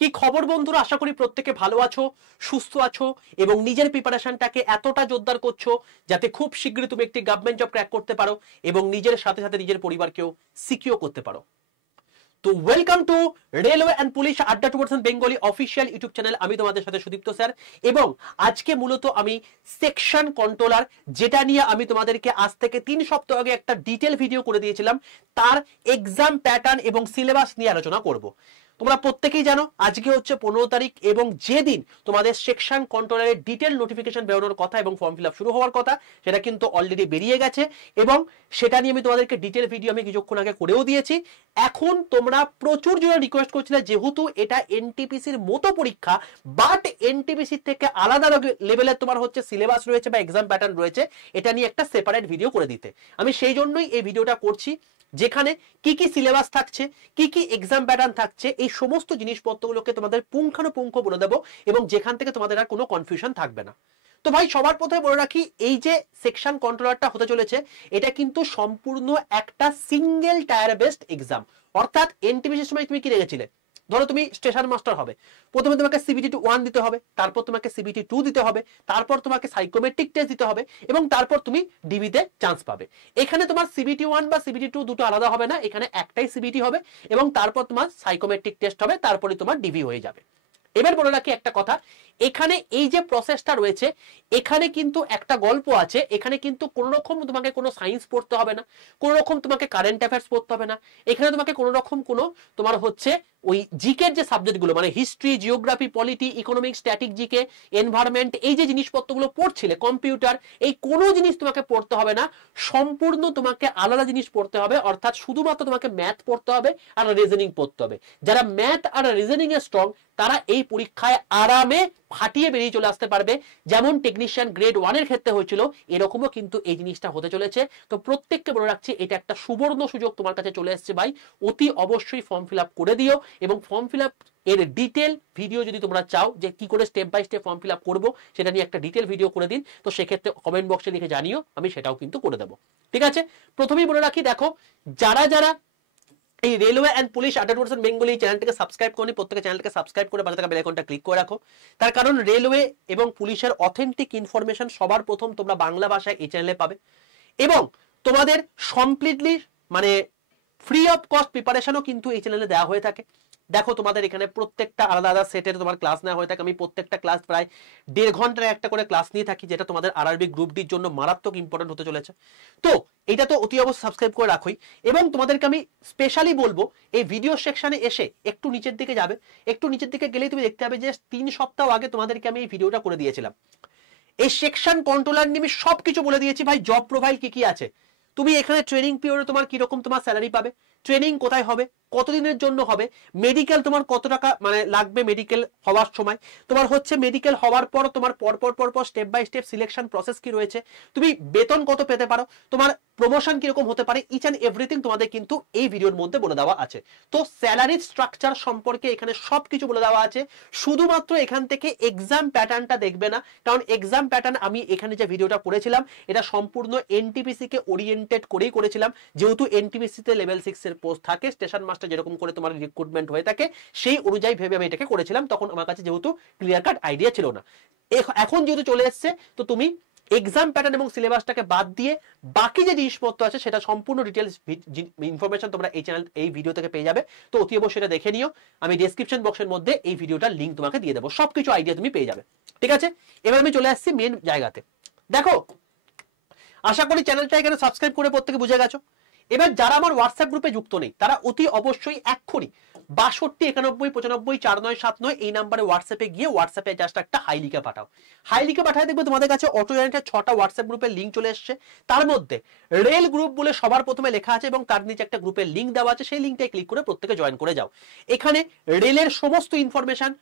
কি খবর বন্ধুরা, আশা করি প্রত্যেকে ভালো আছো, সুস্থ আছো এবং নিজের প্রিপারেশনটাকে এতটা জোরদার করছো যাতে খুব শীঘ্রই তুমি একটি গভর্নমেন্ট জব ক্র্যাক করতে পারো এবং নিজের সাথে সাথে নিজের পরিবারকেও সিকিউর করতে পারো। তো welcome to railway and police আড্ডা 2% বেঙ্গলি অফিসিয়াল ইউটিউব চ্যানেল। আমি তোমাদের সাথে সুদীপ্ত স্যার এবং আজকে মূলত আমি সেকশন কন্ট্রোলার, যেটা নিয়ে আমি তোমাদেরকে আজ থেকে 3 সপ্তাহ আগে একটা ডিটেল ভিডিও করে দিয়েছিলাম, তার এক্সাম প্যাটার্ন এবং সিলেবাস নিয়ে আলোচনা করব। তোমরা প্রত্যেকেই জানো আজকে হচ্ছে 15 তারিখ এবং যেদিন তোমাদের সেকশন কন্ট্রোলারের ডিটেল নোটিফিকেশন বেরোনোর কথা এবং ফর্ম ফিল আপ শুরু হওয়ার কথা, সেটা কিন্তু অলরেডি বেরিয়ে গেছে এবং সেটা নিয়ে আমি তোমাদেরকে ডিটেল ভিডিও আমি কিছুক্ষণ আগে করেও দিয়েছি। এখন তোমরা প্রচুর জন রিকোয়েস্ট করছিলে, যেহেতু এটা এনটিপিসির মতো পরীক্ষা বাট এনটিপিসির থেকে আলাদা লেভেলের তোমার হচ্ছে সিলেবাস রয়েছে বা এক্সাম প্যাটার্ন রয়েছে, এটা নিয়ে একটা সেপারেট ভিডিও করে দিতে। আমি সেই জন্যই এই ভিডিওটা করছি, যেখানে কি কি সিলেবাস থাকছে, কি কি এক্সাম প্যাটার্ন থাকছে, এই সমস্ত জিনিসপত্রগুলোকে তোমাদের পুঙ্খানুপুঙ্খ বলে দেবো এবং যেখান থেকে তোমাদের আর কোনো কনফিউশন থাকবে না। তো ভাই সবার প্রথমে বলে রাখি, এই যে সেকশন কন্ট্রোলারটা হতে চলেছে এটা কিন্তু সম্পূর্ণ একটা সিঙ্গেল টায়ার বেসড এক্সাম। অর্থাৎ এনটিপিসির সময় তুমি কি রেখেছিলে, ধরো তুমি স্টেশন মাস্টার হবে, প্রথমে তোমাকে সিবিটি 1 দিতে হবে, তারপর তোমাকে সিবিটি 2 দিতে হবে, তারপর তোমাকে সাইকোমেট্রিক টেস্ট দিতে হবে এবং তারপর তুমি ডিবিতে চান্স পাবে। এখানে তোমার সিবিটি 1 বা সিবিটি 2 দুটো আলাদা হবে না, এখানে একটাই সিবিটি হবে এবং তারপর তোমার সাইকোমেট্রিক টেস্ট হবে, তারপরে তোমার ডিবি হয়ে যাবে। এবার বলে রাখি একটা কথা, এখানে এই যে প্রসেসটা রয়েছে এখানে কিন্তু একটা গল্প আছে। এখানে কিন্তু কোনো রকম তোমাকে কোনো সায়েন্স পড়তে হবে না, কোনো রকম তোমাকে কারেন্ট অ্যাফেয়ার্স পড়তে হবে না, এখানে তোমাকে কোনো রকম কোনো তোমার হচ্ছে ওই জিকের যে সাবজেক্টগুলো মানে history, geography, polity, economics, static GK, environment, এই যে জিনিসপত্রগুলো পড়ছিলে, কম্পিউটার, এই কোনো জিনিস তোমাকে পড়তে হবে না, সম্পূর্ণ তোমাকে আলাদা জিনিস পড়তে হবে। অর্থাৎ শুধুমাত্র তোমাকে ম্যাথ পড়তে হবে আর রিজনিং পড়তে হবে। যারা ম্যাথ আর রিজনিং এ স্ট্রং তারা এই পরীক্ষায় আরামে ফাটিয়ে বেরিয়ে চলে আসতে পারবে। যেমন টেকনিশিয়ান গ্রেড 1 এর ক্ষেত্রে হয়েছিল, এরকমও কিন্তু এই জিনিসটা হতে চলেছে। তো প্রত্যেককে বলে রাখছি, এটা একটা সুবর্ণ সুযোগ তোমার কাছে চলে এসেছে ভাই, অতি অবশ্যই ফর্ম ফিল আপ করে দিও এবং ফর্ম ফিল আপ এর ডিটেল ভিডিও যদি তোমরা চাও যে কি করে step by step form fill up করবো, সেটা নিয়ে একটা ডিটেল ভিডিও করে দিন, তো সেক্ষেত্রে কমেন্ট বক্সে লিখে জানিও, আমি সেটাও কিন্তু করে দেবো। ঠিক আছে, প্রথমেই বলে রাখি, দেখো যারা যারা এই রেলওয়ে অ্যান্ড পুলিশ আড্ডা 2% বেঙ্গলি চ্যানেলটাকে সাবস্ক্রাইব করনি, প্রত্যেকে চ্যানেলটাকে সাবস্ক্রাইব করে পাশে থাকা বেল আইকনটা ক্লিক করে রাখো। তার কারণ রেলওয়ে এবং পুলিশের অথেন্টিক ইনফরমেশন সবার প্রথম তোমরা বাংলা ভাষায় এই চ্যানেলে পাবে এবং তোমাদের কমপ্লিটলি মানে ফ্রি অফ কস্ট প্রিপারেশনও কিন্তু এই চ্যানেলে দেওয়া হয়ে থাকে। দেখো তোমাদের এখানে প্রত্যেকটা আলাদা আলাদা সেটের তোমার ক্লাস নেওয়া হয়ে থাকে। আমি প্রত্যেকটা ক্লাস প্রায় 1.5 ঘন্টার একটা করে ক্লাস নিয়ে থাকি, যেটা তোমাদের আরআরবি গ্রুপ ডির জন্য মারাত্মক ইম্পর্টেন্ট হতে চলেছে। তো এটা তো অতি অবশ্যই সাবস্ক্রাইব করে রাখোই এবং তোমাদেরকে আমি স্পেশালি বলবো এই ভিডিও সেকশনে এসে একটু নিচের দিকে যাবে, একটু নিচের দিকে গেলেই তুমি দেখতে পাবে যে 3 সপ্তাহ আগে তোমাদেরকে আমি এই ভিডিওটা করে দিয়েছিলাম। এই সেকশন কন্ট্রোলার নিয়ে সবকিছু বলে দিয়েছি ভাই, জব প্রোফাইল কি কি আছে, তুমি এখানে ট্রেনিং পিরিয়ডে তোমার কিরকম তোমার স্যালারি পাবে, ট্রেনিং কোথায় হবে, কতদিনের জন্য হবে, মেডিকেল তোমার কত টাকা মানে লাগবে মেডিকেল হওয়ার সময়, তোমার হচ্ছে মেডিকেল হওয়ার পর তোমার পরপর step by step selection process কি রয়েছে, তুমি বেতন কত পেতে পারো, তোমার প্রমোশন কিরকম হতে পারে, ইচ অ্যান্ড এভরিথিং তোমাদের কিন্তু এই ভিডিওর মধ্যে বলে দেওয়া আছে। তো স্যালারির স্ট্রাকচার সম্পর্কে এখানে সবকিছু বলে দেওয়া আছে। শুধুমাত্র এখান থেকে এক্সাম প্যাটার্নটা দেখবে না, কারণ এক্সাম প্যাটার্ন আমি এখানে যে ভিডিওটা করেছিলাম এটা সম্পূর্ণ এনটিপিসি কে ওরিয়েন্টেড করেই করেছিলাম। যেহেতু এনটিপিসি তে লেভেল 6 এর পোস্ট থাকে, স্টেশন মাস্টার যেরকম করে তোমার রিক্রুটমেন্ট হয়ে থাকে সেই অনুযায়ী ভেবে আমি এটাকে করেছিলাম। তখন আমার কাছে যেহেতু ক্লিয়ার কাট আইডিয়া ছিল না, এখন যেহেতু চলে এসছে তো তুমি এক্সাম প্যাটার্ন এবং সিলেবাসটাকে বাদ দিয়ে বাকি যে জিনিসপত্র আছে সেটা সম্পূর্ণ ডিটেলস ইনফরমেশন তোমরা এই চ্যানেল এই ভিডিও থেকে পেয়ে যাবে। তো অতি অবশ্যই সেটা দেখে নিও, আমি ডেসক্রিপশন বক্সের মধ্যে এই ভিডিওটার লিঙ্ক তোমাকে দিয়ে দেবো, সবকিছু আইডিয়া তুমি পেয়ে যাবে। ঠিক আছে, এবার আমি চলে আসছি মেন জায়গাতে। দেখো আশা করি চ্যানেলটা এখানে সাবস্ক্রাইব করে প্রত্যেকে বুঝে গেছো। এবার যারা আমার হোয়াটসঅ্যাপ গ্রুপে যুক্ত নেই তারা অতি অবশ্যই এক্ষুনি 6291954979 এই নাম্বারে হোয়াটসঅ্যাপে গিয়ে হোয়াটসঅ্যাপে জাস্ট একটা হাই লিখে পাঠাও। হাই লিখে পাঠায় দেখবে তোমাদের কাছে অটো জয়েন্টের 6টা হোয়াটসঅ্যাপ গ্রুপের লিঙ্ক চলে এসছে। তার মধ্যে রেল গ্রুপ বলে সবার প্রথমে লেখা আছে এবং তার নিচে একটা গ্রুপের লিঙ্ক দেওয়া আছে, সেই লিঙ্কটায় ক্লিক করে প্রত্যেকে জয়েন করে যাও। এখানে রেলের সমস্ত ইনফরমেশন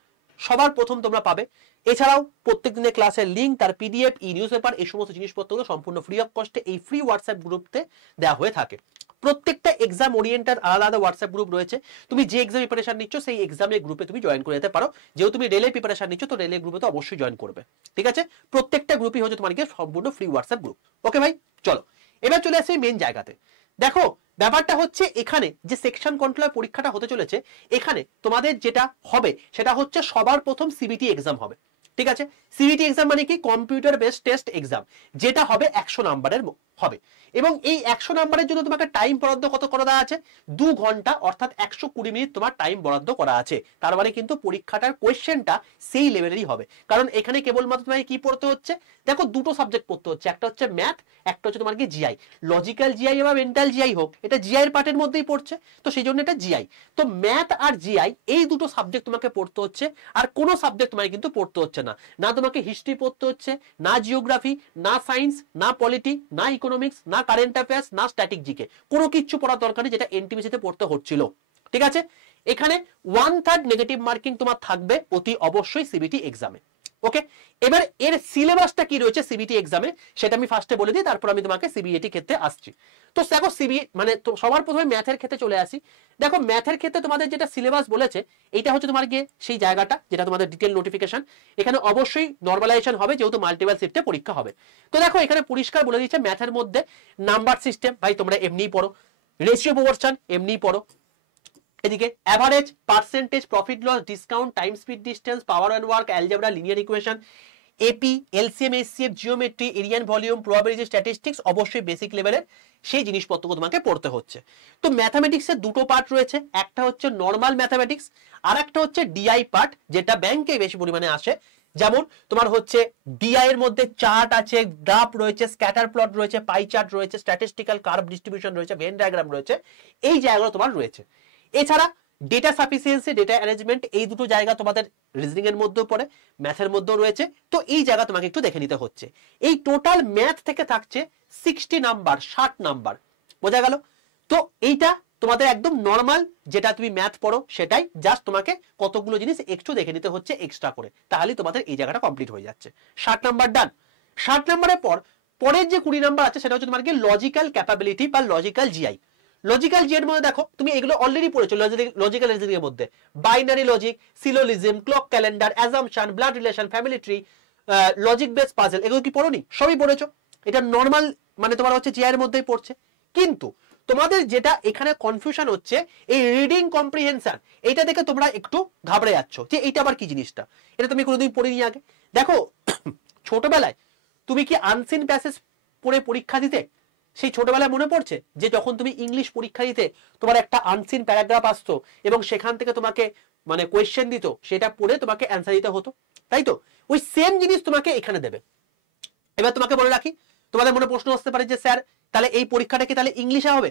সবার প্রথম তোমরা পাবে। এছাড়াও প্রত্যেক দিনের ক্লাসের লিঙ্ক, তার পিডিএফ, ই নিউজ পেপার, এই সমস্ত জিনিসপত্রগুলো সম্পূর্ণ ফ্রি অফ কস্টে এই ফ্রি হোয়াটসঅ্যাপ গ্রুপতে দেওয়া হয়ে থাকে। প্রত্যেকটা এক্সাম ওরিয়েন্টেড আলাদা আলাদা হোয়াটসঅ্যাপ গ্রুপ রয়েছে, তুমি যে এক্সাম প্রিপারেশন নিচ্ছ সেই এক্সামের গ্রুপে তুমি জয়েন করে যেতে পারো। যেহেতু তুমি রেলের প্রিপারেশন নিচ্ছ তো রেলের গ্রুপে তো অবশ্যই জয়েন করবে। ঠিক আছে, প্রত্যেকটা গ্রুপই হচ্ছে তোমার সম্পূর্ণ ফ্রি হোয়াটসঅ্যাপ গ্রুপ। ওকে ভাই, চলো এবার চলে আসি মেন জায়গাতে। দেখো ব্যাপারটা হচ্ছে এখানে যে সেকশন কন্ট্রোলার পরীক্ষাটা হতে চলেছে, এখানে তোমাদের যেটা হবে সেটা হচ্ছে সবার প্রথম সিবিটি এক্সাম হবে, ঠিক আছে। সিবিটি এক্সাম মানে কি, কম্পিউটার বেসড টেস্ট এক্সাম, যেটা হবে 100 নাম্বারের হবে। এবং এই 100 নাম্বারের জন্য তোমাকে টাইম বরাদ্দ কত করা দেওয়া আছে, 2 ঘন্টা, অর্থাৎ 120 মিনিট তোমার টাইম বরাদ্দ করা আছে। তার মানে কিন্তু পরীক্ষাটার কোয়েশ্চেনটা সেই লেভেলেরই হবে, কারণ এখানে কেবলমাত্র তোমাকে কি পড়তে হচ্ছে, দেখো দুটো সাবজেক্ট পড়তে হচ্ছে, একটা হচ্ছে ম্যাথ, একটা হচ্ছে তোমার কি জিআই। লজিক্যাল জিআই বা মেন্টাল জিআই হোক, এটা জিআই এর পার্টের মধ্যেই পড়ছে, তো সেই জন্য এটা জিআই। তো ম্যাথ আর জিআই এই দুটো সাবজেক্ট তোমাকে পড়তে হচ্ছে, আর কোনো সাবজেক্ট তোমাকে কিন্তু পড়তে হচ্ছে না। না তোমাকে হিস্ট্রি পড়তে হচ্ছে, না জিওগ্রাফি, না সায়েন্স, না পলিটি, না ইকোনমিক্স, না কারেন্ট অ্যাফেয়ার্স, না স্ট্যাটিক জিকে, কোনো কিছু পড়ার দরকার নেই, যেটা এনটিপিসিতে পড়তে হচ্ছিল, ঠিক আছে। এখানে 1/3 নেগেটিভ মার্কিং তোমার থাকবে অতি অবশ্যই সিবিটি এক্সামে। ওকে, এবার এর সিলেবাসটা কি রয়েছে সিবিটি এক্সামে সেটা আমি ফার্স্টে বলে দিই, তারপর আমি তোমাকে সিবিএটি ক্ষেত্রে আসছি। তো দেখো সিবি মানে তো সবার প্রথমে ম্যাথের ক্ষেত্রে চলে আসি। দেখো ম্যাথের ক্ষেত্রে তোমাদের যেটা সিলেবাস বলেছে, এটা হচ্ছে তোমার গিয়ে সেই জায়গাটা যেটা তোমাদের ডিটেল নোটিফিকেশন। এখানে অবশ্যই নর্মালাইজেশন হবে, যেহেতু মাল্টিপল শিফটে পরীক্ষা হবে। তো দেখো এখানে পরিষ্কার বলে দিচ্ছে ম্যাথের মধ্যে নাম্বার সিস্টেম ভাই তোমরা এমনিই পড়ো, রেশিও প্রপোর্শন এমনিই পড়ো, এদিকে average, percentage, profit loss, discount, time speed distance, power and work, algebra, linear equation, AP, LCM, SCF, geometry, area and volume, probability, statistics, অবশ্যই বেসিক লেভেলের সেই জিনিসপত্রগুলো তোমাকে পড়তে হচ্ছে। তো ম্যাথামেটিক্সের দুটো পার্ট রয়েছে, একটা হচ্ছে নর্মাল ম্যাথামেটিক্স, আর একটা হচ্ছে ডিআই পার্ট, যেটা ব্যাংকে বেশি পরিমাণে আসে। যেমন তোমার হচ্ছে ডিআই এর মধ্যে চার্ট আছে, গ্রাফ রয়েছে, স্ক্যাটার প্লট রয়েছে, পাই চার্ট রয়েছে, স্ট্যাটিস্টিক্যাল কার্ভ ডিস্ট্রিবিউশন রয়েছে, ভেন ডায়াগ্রাম রয়েছে, এই জায়গাগুলো তোমার রয়েছে। এছাড়া ডেটা সাফিসিয়েন্সি, ডেটা অ্যারেঞ্জমেন্ট, এই দুটো জায়গা তোমাদের রিজনিং এর মধ্যেও পড়ে, ম্যাথের মধ্যেও রয়েছে। তো এই জায়গা তোমাকে একটু দেখে নিতে হচ্ছে। এই টোটাল ম্যাথ থেকে থাকছে 60 নাম্বার, 60 নাম্বার, বোঝা গেল। তো এইটা তোমাদের একদম নর্মাল যেটা তুমি ম্যাথ পড়ো সেটাই, জাস্ট তোমাকে কতগুলো জিনিস একটু দেখে নিতে হচ্ছে এক্সট্রা করে, তাহলে তোমাদের এই জায়গাটা কমপ্লিট হয়ে যাচ্ছে। 60 নাম্বার ডান। 60 নাম্বারের পর পরের যে 20 নাম্বার আছে সেটা হচ্ছে তোমার কি লজিক্যাল ক্যাপাবিলিটি বা লজিক্যাল জিআই। লজিক্যাল জি এর মধ্যে দেখো তুমি এগুলো অলরেডি পড়েছো, লজিক্যাল রিজনিং এর মধ্যে binary logic, syllogism, clock calendar, assumption, blood relation, family tree, logic base puzzle, এগুলো কি পড়োনি? সবই পড়েছো। এটা নর্মাল মানে তোমার হচ্ছে জিআই এর মধ্যেই পড়ছে। কিন্তু তোমাদের যেটা এখানে কনফিউশন হচ্ছে এই রিডিং কম্প্রিহেনশন, এইটা দেখে তোমরা একটু ঘাবড়ে যাচ্ছ যে এইটা আবার কি জিনিসটা, এটা তুমি কোনোদিন পড়িনি আগে। দেখো ছোটবেলায় তুমি কি আনসিন প্যাসেজ পড়ে পরীক্ষা দিতে? সেই ছোটবেলায় মনে পড়ছে যে যখন তুমি ইংলিশ পরীক্ষা দিতে তোমার একটা আনসিন প্যারাগ্রাফ আসতো এবং সেখান থেকে তোমাকে মানে কোয়েশ্চেন দিত, সেটা পড়ে তোমাকে অ্যান্সার দিতে হতো, তাই তো? ওই সেম জিনিস তোমাকে এখানে দেবে। এবার তোমাকে বলে রাখি, তোমাদের মনে প্রশ্ন আসতে পারে যে স্যার তাহলে এই পরীক্ষাটা কি তাহলে ইংলিশে হবে,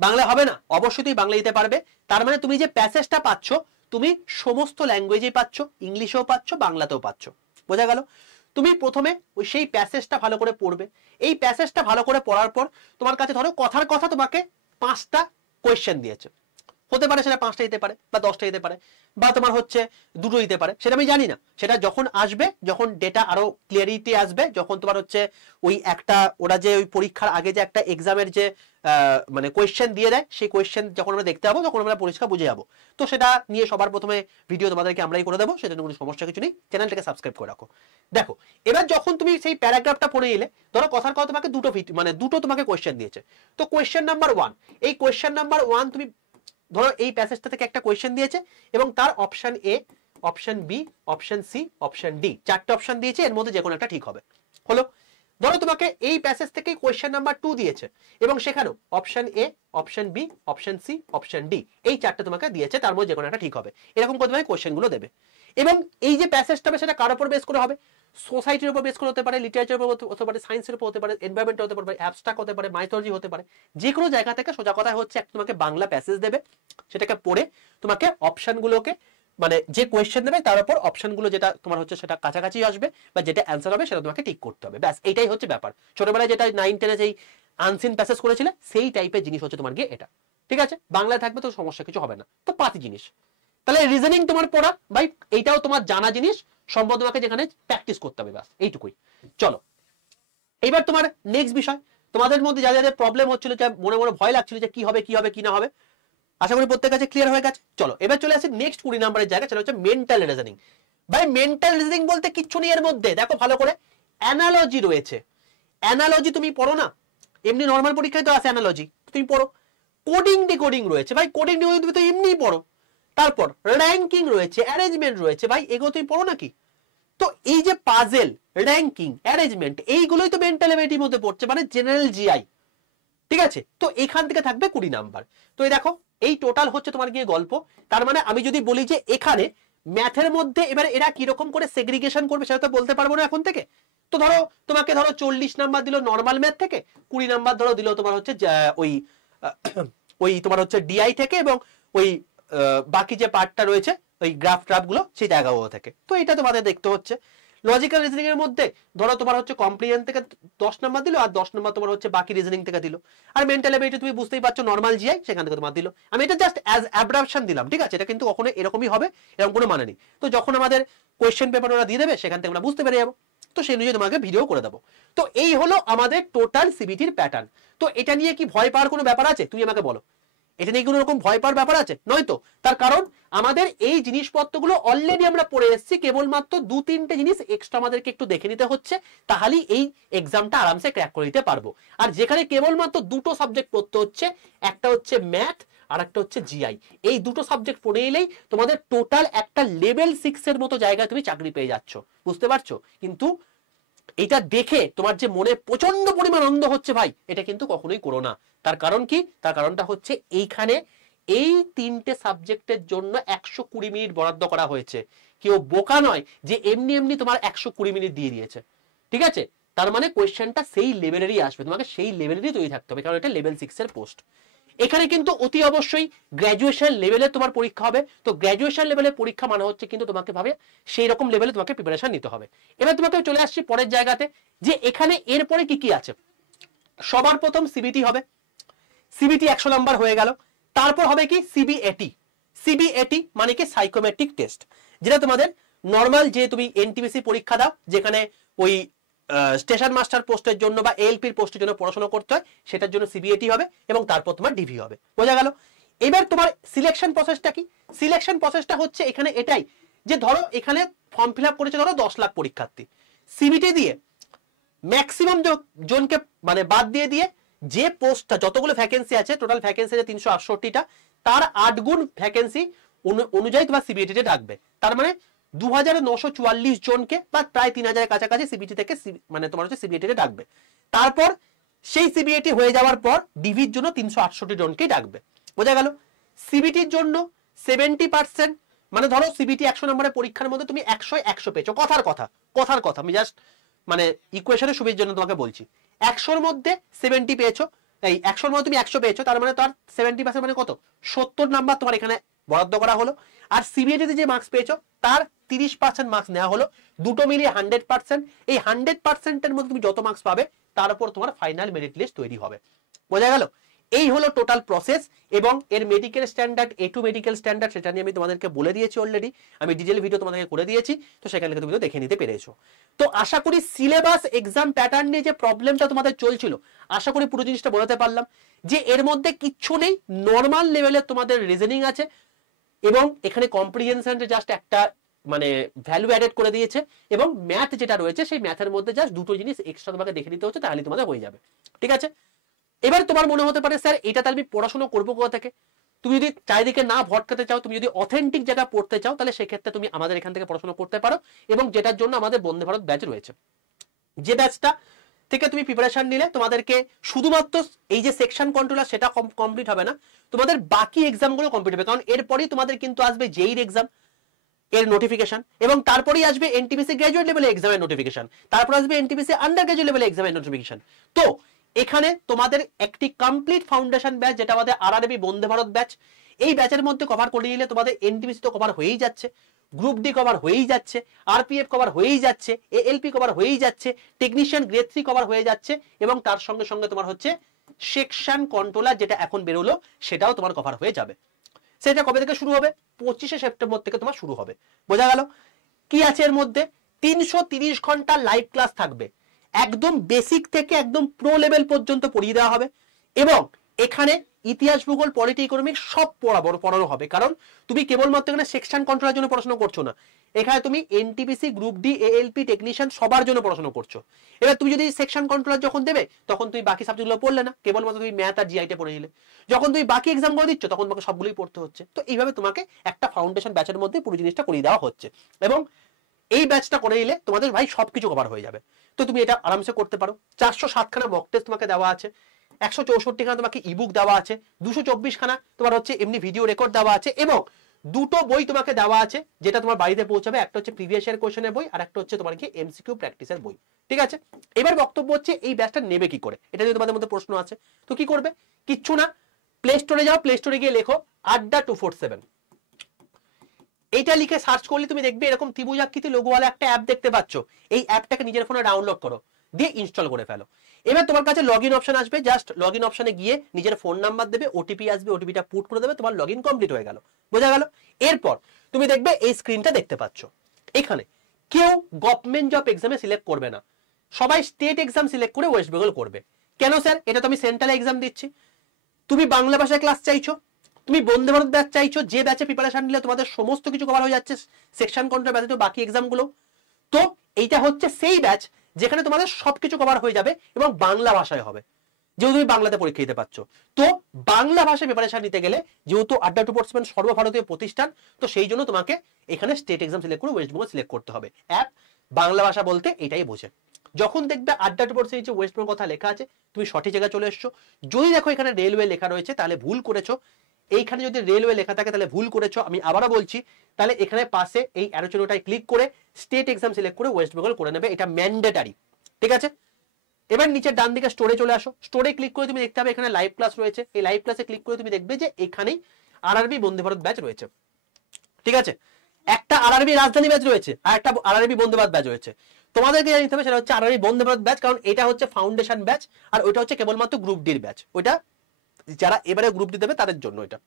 বাংলা হবে না? অবশ্যই তুমি বাংলা দিতে পারবে। তার মানে তুমি যে প্যাসেজটা পাচ্ছ তুমি সমস্ত ল্যাঙ্গুয়েজেই পাচ্ছ, ইংলিশেও পাচ্ছ, বাংলাতেও পাচ্ছ, বোঝা গেল। তুমি প্রথমে ওই সেই প্যাসেজটা ভালো করে পড়বে। এই প্যাসেজটা ভালো করে পড়ার পর তোমার কাছে ধরো কথার কথা তোমাকে 5টা কোয়েশ্চেন দিয়েছে, হতে পারে সেটা 5টা দিতে পারে বা 10টা দিতে পারে বা তোমার হচ্ছে 2টো দিতে পারে, সেটা আমি জানি না। সেটা যখন আসবে, যখন ডেটা আরো ক্লিয়ারিটি আসবে, যখন তোমার হচ্ছে ওই একটা ওরা যে ওই পরীক্ষার আগে যে একটা এক্সামের যে মানে কোয়েশ্চেন দিয়ে দেয়, সেই কোয়েশ্চেন যখন আমরা দেখতে যাবো তখন আমরা পরিষ্কার বুঝে যাবো। তো সেটা নিয়ে সবার প্রথমে ভিডিও তোমাদেরকে আমরাই করে দেবো, সেটা কোনো সমস্যা কিছু নেই, চ্যানেলটাকে সাবস্ক্রাইব করে রাখো। দেখো এবার যখন তুমি সেই প্যারাগ্রাফটা পড়ে এলে, ধরো কথার কথা তোমাকে দুটো তোমাকে কোয়েশ্চেন দিয়েছে। তো কোয়েশ্চেন নাম্বার 1, এই কোয়েশ্চেন নাম্বার 1 তুমি ধরো এই প্যাসেজটা থেকে একটা কোয়েশ্চেন দিয়েছে এবং তার option A, option B, option C, option D, 4টে অপশন দিয়েছে, এর মধ্যে যে কোনো একটা ঠিক হবে। হলো। ধরো তোমাকে এই প্যাসেজ থেকে কোয়েশ্চেন নাম্বার 2 দিয়েছে এবং সেখানেও option A, option B, option C, option D, এই 4টে তোমাকে দিয়েছে, তার মধ্যে যে কোনো একটা ঠিক হবে। এরকম করে তোমাকে কোয়েশ্চেনগুলো দেবে। এবং এই যে প্যাসেজটা হবে সেটা কার উপর বেস করে হবে? সোসাইটির উপর বেস করে হতে পারে, লিটারেচার উপর হতে পারে, সায়েন্সের উপর হতে পারে, এনভায়রনমেন্ট হতে পারে, অ্যাবস্ট্রাক্ট হতে পারে, মাইথোলজি হতে পারে, যে কোনো জায়গা থেকে সোজা কথা হচ্ছে একটা তোমাকে বাংলা প্যাসেজ দেবে, সেটাকে পড়ে তোমাকে অপশনগুলোকে মানে যে কোয়েশ্চেন দেবে তার উপর অপশনগুলো যেটা তোমার হচ্ছে সেটা কাছাকাছি আসবে বা যেটা অ্যান্সার হবে সেটা তোমাকে ঠিক করতে হবে, ব্যাস এইটাই হচ্ছে ব্যাপার। ছোটবেলায় যেটা 9-10 যেই আনসিন প্যাসেজ করেছিলে সেই টাইপের জিনিস হচ্ছে তোমার গিয়ে এটা, ঠিক আছে? বাংলায় থাকবে তো সমস্যা কিছু হবে না। তো পাতি জিনিস, তাহলে রিজনিং তোমার পড়া ভাই, এইটাও তোমার জানা জিনিস, সম্ভব তোমাকে যেখানে প্র্যাকটিস করতে হবে, ব্যাস এইটুকুই। চলো এবার তোমার নেক্সট বিষয়, তোমাদের মধ্যে যাদের যাদের প্রবলেম হচ্ছিল, যা মনে মনে ভয় লাগছিল যে কি হবে কি না হবে, আশা করি প্রত্যেকের কাছে ক্লিয়ার হয়ে গেছে। চলো এবার চলে আসি নেক্সট 20 নম্বরের জায়গা, সেটা হচ্ছে মেন্টাল রিজনিং। ভাই মেন্টাল রিজনিং বলতে কিচ্ছু নেই এর মধ্যে, দেখো ভালো করে অ্যানালজি রয়েছে। অ্যানালজি তুমি পড়ো না, এমনি নর্মাল পরীক্ষায় তো আছে অ্যানালজি, তুমি পড়ো। কোডিং ডিকোডিং রয়েছে ভাই, কোডিং ডিকোডিং তুমি তো এমনিই পড়ো। তারপর র্যাঙ্কিং রয়েছে, অ্যারেঞ্জমেন্ট রয়েছে, ভাই এগুলো তুমি পড়ো নাকি? তো এই যে পাজেল, র্যাঙ্কিং, অ্যারেঞ্জমেন্ট এইগুলোই তো মেন্টাল এবিলিটির মধ্যে পড়ছে, মানে জেনারেল জিআই। ঠিক আছে, তো এখান থেকে থাকবে 20 নাম্বার। তো এই দেখো এই টোটাল হচ্ছে তোমার গিয়ে গল্প। তার মানে আমি যদি বলি যে এখানে ম্যাথের মধ্যে এবার এরা কিরকম করে সেগ্রিগেশন করবে সেটা তো বলতে পারবো না এখন থেকে। তো ধরো তোমাকে 40 নাম্বার দিল নর্মাল ম্যাথ থেকে, 20 নাম্বার ধরো দিল তোমার হচ্ছে ওই তোমার হচ্ছে ডিআই থেকে, এবং ওই বাকি যে পার্টটা রয়েছে ওই গ্রাফ ট্রাফ গুলো সেই জায়গাগুলো থেকে। তো এটা তোমাদের দেখতে হচ্ছে। লজিক্যাল রিজনিং এর মধ্যে ধরো তোমার হচ্ছে কম্প্রিহেনশন থেকে 10 নাম্বার দিল, আর 10 নাম্বার তোমার হচ্ছে বাকি রিজনিং থেকে দিল। আর মেন্টাল এবিলিটি তুমি বুঝতেই পারছো নর্মাল জিআই, সেখান থেকে তোমার দিল। আমি এটা জাস্ট অ্যাজ অ্যাব্রাপশন দিলাম, ঠিক আছে? এটা কিন্তু কখনো এরকমই হবে এরকম কোনো মানে নেই। তো যখন আমাদের কোয়েশ্চেন পেপার ওরা দিয়ে দেবে সেখান থেকে আমরা বুঝতে পেরে যাবো। তো সেই অনুযায়ী তোমাকে ভিডিও করে দেবো। তো এই হলো আমাদের টোটাল সিবিটির প্যাটার্ন। তো এটা নিয়ে কি ভয় পাওয়ার কোনো ব্যাপার আছে? তুমি আমাকে বলো, এটা নিয়ে কোনো রকম ভয় পাওয়ার ব্যাপার আছে? নয়তো। তার কারণ আমাদের এই জিনিসপত্রগুলো অলরেডি আমরা পড়ে এসেছি, কেবলমাত্র 2-3টে জিনিস এক্সট্রা আমাদেরকে একটু দেখে নিতে হচ্ছে, তাহলেই এই এক্সামটা আরামসে ক্র্যাক করে দিতে পারবো। আর যেখানে কেবলমাত্র 2টো সাবজেক্ট পড়তে হচ্ছে, একটা হচ্ছে ম্যাথ আর একটা হচ্ছে জিআই, এই 2টো সাবজেক্ট পড়ে এলেই তোমাদের টোটাল একটা লেভেল 6 এর মতো জায়গায় তুমি চাকরি পেয়ে যাচ্ছ, বুঝতে পারছো? কিন্তু এটা দেখে তোমার যে মনে প্রচন্ড পরিমাণ আনন্দ হচ্ছে ভাই, এটা কিন্তু কখনোই করো না। তার কারণ কি? তার কারণটা হচ্ছে এইখানে এই 3টে সাবজেক্টের জন্য 120 মিনিট বরাদ্দ করা হয়েছে। কেউ বোকা নয় যে এমনি এমনি তোমার 120 মিনিট দিয়ে দিয়েছে, ঠিক আছে? তার মানে কোয়েশ্চেনটা সেই লেভেলেরই আসবে, তোমাকে সেই লেভেলেরই তৈরি থাকতে হবে, কারণ এটা লেভেল 6 এর পোস্ট। এখানে কিন্তু অতি অবশ্যই গ্র্যাজুয়েশন লেভেলে তোমার পরীক্ষা হবে। তো গ্র্যাজুয়েশন লেভেলের পরীক্ষা মানে হচ্ছে কিন্তু তোমাকে ভাবে সেই রকম লেভেলে তোমাকে প্রিপারেশন নিতে হবে। এবার তোমাকে চলে আসছি পরের জায়গাতে, যে এখানে এরপরে কি কি আছে। সবার প্রথম সিবিটি হবে, সিবিটি 100 নাম্বার হয়ে গেল। তারপর হবে কি সিবিএটি। সিবিএটি মানে কি সাইকোমেট্রিক টেস্ট, যেটা তোমাদের নর্মাল যে তুমি এনটিপিসি পরীক্ষা দাও, যেখানে ওই স্টেশন মাস্টার পোস্টের জন্য বা এলপির পোস্টের জন্য পড়াশোনা করতে হয়, সেটার জন্য সিবিএটি হবে, এবং তারপর তোমার ডিভি হবে। বোঝা গেল? এবার তোমার সিলেকশন প্রসেসটা কি? সিলেকশন প্রসেসটা হচ্ছে এখানে এটাই, যে ধরো এখানে ফর্ম ফিল আপ করেছে ধরো 10 লাখ পরীক্ষার্থী, সিবিটি দিয়ে ম্যাক্সিমাম জনকে মানে বাদ দিয়ে দিয়ে যে পোস্টটা যতগুলো ভ্যাকেন্সি আছে, টোটাল ভ্যাকেন্সি আছে 368টা, তার 8 গুণ ভ্যাকেন্সি অনুযায়ী তোমার সিবিটিতে ডাকবে। তার মানে 2944 জনকে বা প্রায় 3000 কাছাকাছি সিবিটি থেকে মানে তোমার হচ্ছে সিবিএটিতে ডাকবে। তারপর সেই সিবিএটি হয়ে যাওয়ার পর ডিভির জন্য 368 জনকেই ডাকবে। বোঝা গেল? সিবিটির জন্য 70%, মানে ধরো সিবিটি 100 নম্বরের পরীক্ষার মধ্যে তুমি 100 পেয়েছো, কথার কথা আমি জাস্ট মানে ইকুয়েশনের সুবিধার জন্য তোমাকে বলছি। 100-র মধ্যে 70 পেয়েছো, এই 100-র মধ্যে তুমি 100 পেয়েছো, তার মানে তার 70% মানে কত? 70 নাম্বার তোমার এখানে বরাদ্দ করা হলো। আর সিবিএটিতে যে মার্কস পেয়েছো তার 30% মার্কস নেওয়া হলো, দুটো মিলিয়ে 100%। এই 100%-এর মধ্যে তুমি যত মার্কস পাবে তার উপর তোমার ফাইনাল মেরিট লিস্ট তৈরি হবে। বোঝা গেল? এই হলো টোটাল প্রসেস। এবং এর medical standard, A2 medical standard, সেটা নিয়ে আমি তোমাদেরকে বলে দিয়েছি অলরেডি, আমি ডিটেইল ভিডিও তোমাদেরকে করে দিয়েছি, তো সেখান থেকে তুমি দেখে নিতে পেরেছো। তো আশা করি সিলেবাস, এক্সাম প্যাটার্ন নিয়ে যে প্রবলেমটা তোমাদের চলছিল, আশা করি পুরো জিনিসটা বোঝাতে পারলাম, যে এর মধ্যে কিচ্ছু নেই, নর্মাল লেভেলের তোমাদের রিজনিং আছে, এবং এখানে কম্প্রিহেনশনটা জাস্ট একটা মানে ভ্যালু অ্যাডেড করে দিয়েছে, এবং ম্যাথ যেটা রয়েছে সেই ম্যাথের মধ্যে জাস্ট দুটো জিনিস এক্সট্রা তোমাকে দেখে নিতে হচ্ছে, তাহলে তোমাদের হয়ে যাবে। ঠিক আছে? এবার তোমার মনে হতে পারে স্যার এটা তাহলে আমি পড়াশোনা করবো কোথা থেকে? তুমি যদি চারিদিকে না ভটকাতে চাও, তুমি যদি অথেন্টিক জায়গা পড়তে চাও, তাহলে সেক্ষেত্রে তুমি আমাদের এখান থেকে পড়াশোনা করতে পারো, এবং যেটার জন্য আমাদের বন্দে ভারত ব্যাচ রয়েছে। যে ব্যাচটা থেকে তুমি প্রিপারেশন নিলে তোমাদেরকে শুধুমাত্র এই যে সেকশন কন্ট্রোলার সেটা কমপ্লিট হবে না, তোমাদের বাকি এক্সামগুলো কমপ্লিট হবে। কারণ এরপরেই তোমাদের কিন্তু আসবে জেইর এক্সাম এর নোটিফিকেশন, এবং তারপরেই আসবে এনটিপিসি গ্র্যাজুয়েট লেভেলের এক্সামের নোটিফিকেশন, তারপর আসবে এনটিপিসি আন্ডার গ্র্যাজুয়েট লেভেলের এক্সামের নোটিফিকেশন। তো এখানে তোমাদের একটি কমপ্লিট ফাউন্ডেশন ব্যাচ, যেটা আমাদের আরআরবি বন্দে ভারত ব্যাচ, এই ব্যাচের মধ্যে কভার করে নিলে তোমাদের এনটিপিসি তো কভার হয়েই যাচ্ছে, গ্রুপ ডি কভার হয়েই যাচ্ছে, আরপিএফ কভার হয়েই যাচ্ছে, এএলপি কভার হয়েই যাচ্ছে, টেকনিশিয়ান গ্রেড 3 কভার হয়ে যাচ্ছে, এবং তার সঙ্গে সঙ্গে তোমার হচ্ছে সেকশন কন্ট্রোলার যেটা এখন বেরোলো সেটাও তোমার কভার হয়ে যাবে। সেটা কবে থেকে শুরু হবে? 25শে সেপ্টেম্বর থেকে তোমার শুরু হবে। বোঝা গেল? কি আছে এর মধ্যে? 330 ঘন্টা লাইভ ক্লাস থাকবে, একদম বেসিক থেকে একদম প্রো লেভেল পর্যন্ত পড়িয়ে দেওয়া হবে, এবং এখানে ইতিহাস, ভূগোল, পলিটি, ইকোনমিক্স সব পড়ানো হবে। কারণ তুমি কেবলমাত্র এখানে সেকশন কন্ট্রোলের জন্য পড়াশোনা করছো না, এখানে তুমি NTPC, group D, ALP, technician সবার জন্য পড়াশোনা করছো। এবার তুমি যদি সেকশন কন্ট্রোলার যখন দেবে তখন তুমি বাকি সাবজেক্টগুলো পড়লে না, কেবলমাত্র তুমি ম্যাথ আর জিআইটা পড়ে নিলে। যখন তুমি বাকি এক্সাম করে দিচ্ছ তখন তোমাকে সবগুলোই পড়তে হচ্ছে। তো এইভাবে তোমাকে একটা ফাউন্ডেশন ব্যাচের মধ্যে পুরো জিনিসটা করিয়ে দেওয়া হচ্ছে, এবং এই ব্যাচটা করে নিলে তোমাদের ভাই সবকিছু কভার হয়ে যাবে। তো তুমি এটা আরামসে করতে পারো। 407 খানা মক টেস্ট তোমাকে দেওয়া আছে, 164 খানা তোমাকে ইবুক দেওয়া আছে, 224 খানা তোমার হচ্ছে এমনি ভিডিও রেকর্ড দেওয়া আছে, এবং দুটো বই তোমাকে দেওয়া আছে যেটা তোমার বাড়িতে পৌঁছাবে। একটা হচ্ছে প্রিভিয়াস ইয়ার কোশ্চেনের বই, আর একটা হচ্ছে তোমার কি এমসিকিউ প্র্যাকটিসের বই। ঠিক আছে, এবার বক্তব্য হচ্ছে এই ব্যাচটা নেবে কি করে, এটা যদি তোমাদের মধ্যে প্রশ্ন আছে। তো কি করবে, কিচ্ছু না, প্লে স্টোরে যাও, প্লে স্টোরে গিয়ে লেখো আড্ডা 247, এইটা লিখে সার্চ করলে তুমি দেখবে এরকম ত্রিভুজাকৃতি লোগোওয়ালা একটা অ্যাপ দেখতে পাচ্ছ। এই অ্যাপটাকে নিজের ফোনে ডাউনলোড করো, দিয়ে ইনস্টল করে ফেলো। এবার তোমার কাছে লগইন অপশন আসবে, জাস্ট লগইন অপশনে গিয়ে নিজের ফোন নাম্বার দেবে, ওটিপি আসবে, ওটিপিটা পুট করে দেবে, তোমার লগইন কমপ্লিট হয়ে গেল। বোঝা গেল? এরপর তুমি দেখবে এই স্ক্রিনটা দেখতে পাচ্ছ। এখানে কেউ গভর্নমেন্ট জব এক্সামে সিলেক্ট করবে না, সবাই স্টেট এক্সাম সিলেক্ট করে ওয়েস্ট বেঙ্গল করবে। কেন স্যার? এটা তো আমি সেন্ট্রাল এক্সাম দিচ্ছি। তুমি বাংলা ভাষায় ক্লাস চাইছো, তুমি বন্দে ভারত ব্যাচ চাইছো, যে ব্যাচে প্রিপারেশন নিলে তোমাদের সমস্ত কিছু কভার হয়ে যাচ্ছে, সেকশন কন্ট্রোল ব্যাচে তো বাকি এক্সামগুলো। তো এইটা হচ্ছে সেই ব্যাচ যেখানে তোমাদের সবকিছু কভার হয়ে যাবে এবং বাংলা ভাষায় হবে, যেহেতু তুমি বাংলাতে পরীক্ষা দিতে পারছো। তো বাংলা ভাষায় প্রিপারেশন নিতে গেলে যেহেতু আড্ডা 247 সর্বভারতীয় প্রতিষ্ঠান, তো সেই জন্য তোমাকে এখানে স্টেট এক্সাম সিলেক্ট করে ওয়েস্ট বেঙ্গল সিলেক্ট করতে হবে। অ্যাপ বাংলা ভাষা বলতে এটাই বোঝে। যখন দেখবে আড্ডা 247 ওয়েস্ট বেঙ্গল কথা লেখা আছে, তুমি সঠিক জায়গায় চলে এসছো। যদি দেখো এখানে রেলওয়ে লেখা রয়েছে তাহলে ভুল করেছো, এইখানে যদি রেলওয়ে লেখা থাকে তাহলে ভুল করেছো। আমি আবারও বলছি, তাহলে এখানে পাশে এই অ্যারো চিহ্নটায় ক্লিক করে স্টেট এক্সাম সিলেক্ট করে ওয়েস্ট বেঙ্গল করে নেবে, এটা ম্যান্ডেটারি। ঠিক আছে, এবার নিচের ডান দিকে স্টোরে চলে আসো, স্টোরে ক্লিক করে তুমি দেখতে হবে এখানে লাইভ ক্লাস রয়েছে। এই লাইভ ক্লাসে ক্লিক করে তুমি দেখবে যে এখানেই আরআরবি বন্দে ভারত ব্যাচ রয়েছে। ঠিক আছে, একটা আরআরবি রাজধানী ব্যাচ রয়েছে আর একটা আরআরবি বন্দে ভারত ব্যাচ রয়েছে। তোমাদেরকে জানতে হবে সেটা হচ্ছে আরআরবি বন্দে ভারত ব্যাচ, কারণ এটা হচ্ছে ফাউন্ডেশন ব্যাচ, আর ওইটা হচ্ছে কেবলমাত্র গ্রুপ ডির ব্যাচ। ওইটা যারা এবারে গ্রুপ ডি দেবে তাদের জন্য, এটা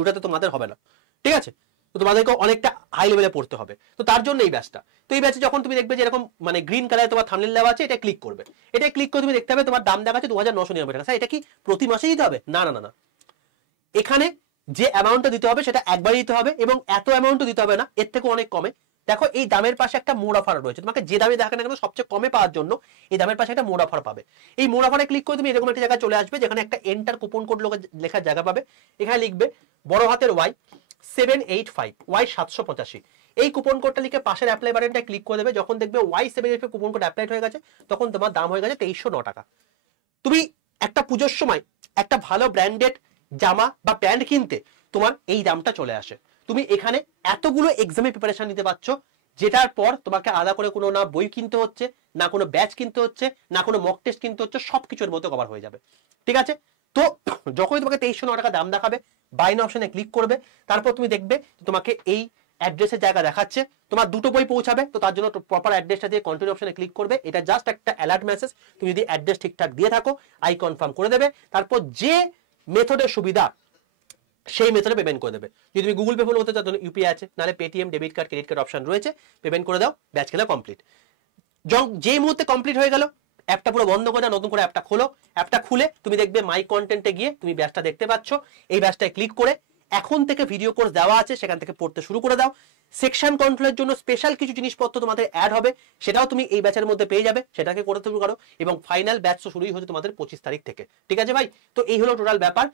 ওটাতে তোমাদের হবে না। ঠিক আছে, তো তোমাদেরকে অনেকটা হাই লেভেলে পড়তে হবে, তো তার জন্য এই ব্যাচটা। তো এই ব্যাচে যখন তুমি দেখবে যে এরকম মানে গ্রিন কালারে তোমার থাম্বনেল দেওয়া আছে, এটা ক্লিক করবে। এটা ক্লিক করে তুমি দেখতে হবে তোমার দাম দেখাচ্ছে 2999 টাকা। স্যার এটা কি প্রতি মাসে দিতে হবে? না না না না, এখানে যে অ্যামাউন্টটা দিতে হবে সেটা একবারই দিতে হবে, এবং এত অ্যামাউন্টও দিতে হবে না, এর থেকে অনেক কমে। দেখো এই দামের পাশে একটা মোড অফার রয়েছে, তোমাকে যে দামে দেখা না কেন সবচেয়ে কমে পাওয়ার জন্য এই দামের পাশে একটা মোড অফার পাবে। এই মোড অফারে ক্লিক করে তুমি এরকম একটা জায়গায় চলে আসবে যেখানে একটা এন্টার কুপন কোড লেখার জায়গা পাবে। এখানে লিখবে বড় হাতের ওয়াই 785 ওয়াই 785, এই কুপন কোডটা লিখে পাশের অ্যাপ্লাই বাটনটা ক্লিক করে দেবে। যখন দেখবে ওয়াই 785 কুপন কোড অ্যাপ্লাইড হয়ে গেছে, তখন তোমার দাম হয়ে গেছে 2309 টাকা। তুমি একটা পুজোর সময় একটা ভালো ব্র্যান্ডেড জামা বা প্যান্ট কিনতে তোমার এই দামটা চলে আসে। তুমি এখানে এতগুলো এক্সামে প্রিপারেশন নিতে পারছো, যেটার পর তোমাকে আলাদা করে কোনো না বই কিনতে হচ্ছে, না কোনো ব্যাচ কিনতে হচ্ছে, না কোনো মক টেস্ট কিনতে হচ্ছে, সবকিছুর মধ্যে কভার হয়ে যাবে। ঠিক আছে, তো যখনই তোমাকে 2309 টাকা দাম দেখাবে, বাই নাও অপশনে ক্লিক করবে। তারপর তুমি দেখবে তোমাকে এই অ্যাড্রেসের জায়গা দেখাচ্ছে, তোমার দুটো বই পৌঁছাবে। তো তার জন্য প্রপার অ্যাড্রেসটা দিয়ে কন্টিনিউ অপশনে ক্লিক করবে। এটা জাস্ট একটা অ্যালার্ট মেসেজ, তুমি যদি অ্যাড্রেস ঠিকঠাক দিয়ে থাকো আই কনফার্ম করে দেবে। তারপর যে মেথডের সুবিধা সেই মেথডে পেমেন্ট করে দেবে। যদি তুমি গুগল পে ফোন করতে চাও তাহলে ইউপিআই আছে, নাহলে Paytm, debit card, credit card option রয়েছে, পেমেন্ট করে দাও, ব্যাচ খেলা কমপ্লিট। যেই মুহূর্তে কমপ্লিট হয়ে গেল, অ্যাপটা পুরো বন্ধ করে দাও, নতুন করে অ্যাপটা খোলো। অ্যাপটা খুলে তুমি দেখবে মাই কন্টেন্টে গিয়ে তুমি ব্যাচটা দেখতে পাচ্ছ। এই ব্যাচটায় ক্লিক করে এখন থেকে ভিডিও কোর্স দেওয়া আছে, সেখান থেকে পড়তে শুরু করে দাও। সেকশন কন্ট্রোলের জন্য স্পেশাল কিছু জিনিসপত্র তোমাদের অ্যাড হবে, সেটাও তুমি এই ব্যাচের মধ্যে পেয়ে যাবে, সেটাকে করতে শুরু করো। এবং ফাইনাল ব্যাচ তো শুরুই হচ্ছে তোমাদের 25 তারিখ থেকে। ঠিক আছে ভাই, তো এই হলো টোটাল ব্যাপার।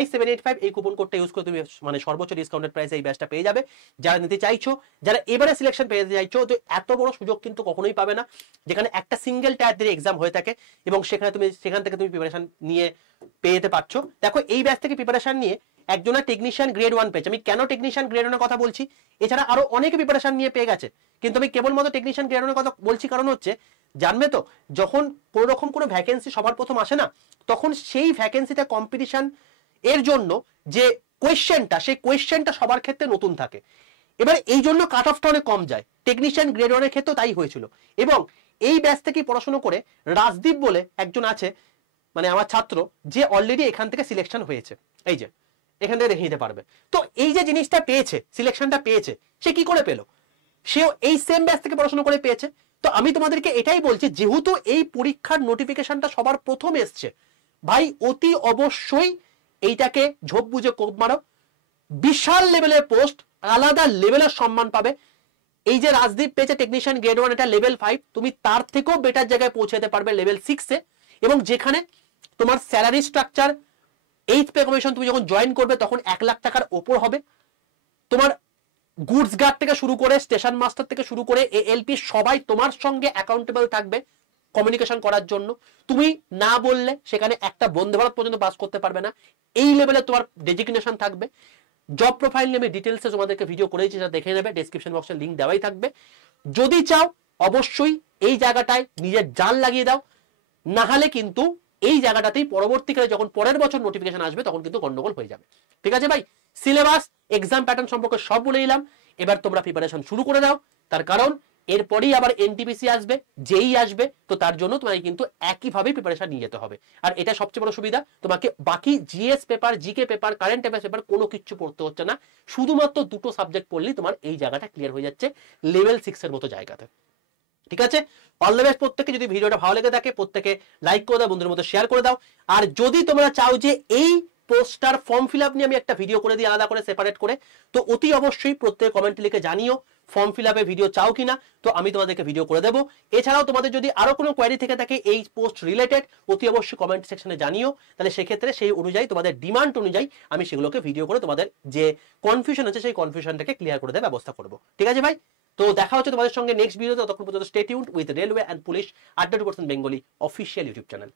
Y785 এই কুপন কোডটা ইউজ করে তুমি মানে সর্বোচ্চ ডিসকাউন্টেড প্রাইসে এই ব্যাচটা পেয়ে যাবে। যারা নিতে চাইছো, যারা এবারে সিলেকশন পেয়ে চাইছো, তো এত বড় সুযোগ কিন্তু কখনোই পাবে না, যেখানে একটা সিঙ্গেল টায়ার দিয়ে এক্সাম হয়ে থাকে এবং সেখান থেকে তুমি প্রিপারেশন নিয়ে পেয়ে যেতে পারছো। দেখো এই ব্যাচ থেকে প্রিপারেশন নিয়ে একজনা টেকনিশিয়ান গ্রেড 1 পেয়েছে। আমি কেন টেকনিশিয়ান গ্রেড 1 এর কথা বলছি, এছাড়া আরো অনেকে প্রিপারেশন নিয়ে পেয়ে গেছে, কিন্তু আমি কেবলমাত্র টেকনিশিয়ান গ্রেড 1 এর কথা বলছি কারণ হচ্ছে জানবে তো, যখন কোনো রকম কোনো ভ্যাকেন্সি সবার প্রথম আসে না, তখন সেই ভ্যাকেন্সিতে কম্পিটিশন এর জন্য যে কোয়েশ্চেনটা, সেই কোয়েশ্চেনটা সবার ক্ষেত্রে নতুন থাকে। এবার এই জন্য কাট অফটা অনেক কম যায়। টেকনিশিয়ান গ্রেড 1 এর ক্ষেত্রেও তাই হয়েছিল। এবং এই ব্যাচ থেকে পড়াশোনা করে রাজদীপ বলে একজন আছে, মানে আমার ছাত্র, যে অলরেডি এখান থেকে সিলেকশন হয়েছে, এই যে এখান থেকে দেখে নিতে পারবে। তো এই যে জিনিসটা পেয়েছে, সিলেকশনটা পেয়েছে, সে কি করে পেলো? সেও এই সেম ব্যাচ থেকে পড়াশোনা করে পেয়েছে। তো আমি তোমাদেরকে এটাই বলছি, যেহেতু এই পরীক্ষার নোটিফিকেশনটা সবার প্রথম এসছে, ভাই অতি অবশ্যই এইটাকে ঝোপ বুঝে কোপ মারো, বিশাল লেভেলের পোস্ট, আলাদা লেভেলের সম্মান পাবে। এই যে রাজদীপ পেয়েছে টেকনিশিয়ান গ্রেড 1, এটা লেভেল 5, তুমি তার থেকেও বেটার জায়গায় পৌঁছাতে পারবে লেভেল 6 এ, এবং যেখানে তোমার salary structure 8th pay commission তুমি যখন জয়েন করবে তখন 1 লাখ টাকার ওপর হবে। তোমার গুডস গার্ড থেকে শুরু করে স্টেশন মাস্টার থেকে শুরু করে এএলপি সবাই তোমার সঙ্গে অ্যাকাউন্টেবল থাকবে কমিউনিকেশন করার জন্য। তুমি না বললে সেখানে একটা বন্দে ভারত পর্যন্ত পাস করতে পারবে না, এই লেভেলে তোমার ডেজিগনেশন থাকবে। জব প্রোফাইল নেমে ডিটেলসে তোমাদেরকে ভিডিও করেছি, সেটা দেখে নেবে, ডেসক্রিপশন বক্সে লিংক দেওয়াই থাকবে। যদি চাও অবশ্যই এই জায়গাটায় নিজের জান লাগিয়ে দাও, না হলে কিন্তু এই জায়গাটাতেই পরবর্তীকালে যখন পরের বছর নোটিফিকেশন আসবে তখন কিন্তু গন্ডগোল হয়ে যাবে। ঠিক আছে ভাই, সিলেবাস এক্সাম প্যাটার্ন সম্পর্কে সব বলে দিলাম, এবার তোমরা প্রিপারেশন শুরু করে দাও। তার কারণ এরপরেই আবার এনটিপিসি আসবে, যেই আসবে, তো তার জন্য তোমাকে কিন্তু একইভাবে প্রিপারেশন নিয়ে যেতে হবে। আর এটা সবচেয়ে বড় সুবিধা, তোমাকে বাকি GS paper, GK paper, current affairs paper কোনো কিছু পড়তে হচ্ছে না, শুধুমাত্র দুটো সাবজেক্ট পড়লেই তোমার এই জায়গাটা ক্লিয়ার হয়ে যাচ্ছে লেভেল 6 এর মতো জায়গাতে। ঠিক আছে, অল দ্য বেস্ট প্রত্যেকে। যদি ভিডিওটা ভালো লেগে থাকে প্রত্যেকে লাইক করে দাও, বন্ধুদের মধ্যে শেয়ার করে দাও। আর যদি তোমরা চাও যে এই পোস্টার ফর্ম ফিল আপ নিয়ে আমি একটা ভিডিও করে দিই আলাদা করে সেপারেট করে, তো অতি অবশ্যই প্রত্যেকে কমেন্টে লিখে জানিও ফর্ম ফিল আপে ভিডিও চাও কিনা, তো আমি তোমাদেরকে ভিডিও করে দেবো। এছাড়াও তোমাদের যদি আরো কোনো কোয়ারি থেকে থাকে এই পোস্ট রিলেটেড, অতি অবশ্যই কমেন্ট সেকশনে জানিও, তাহলে সেক্ষেত্রে সেই অনুযায়ী তোমাদের ডিমান্ড অনুযায়ী আমি সেগুলোকে ভিডিও করে তোমাদের যে কনফিউশন আছে সেই কনফিউশনটাকে ক্লিয়ার করে দেওয়ার ব্যবস্থা করবো। ঠিক আছে ভাই, তো দেখা হচ্ছে তোমাদের সঙ্গে নেক্সট ভিডিওতে। ততক্ষণ পর্যন্ত stay tuned with railway and police আড্ডা 2% বেঙ্গলি অফিসিয়াল ইউটিউব চ্যানেল।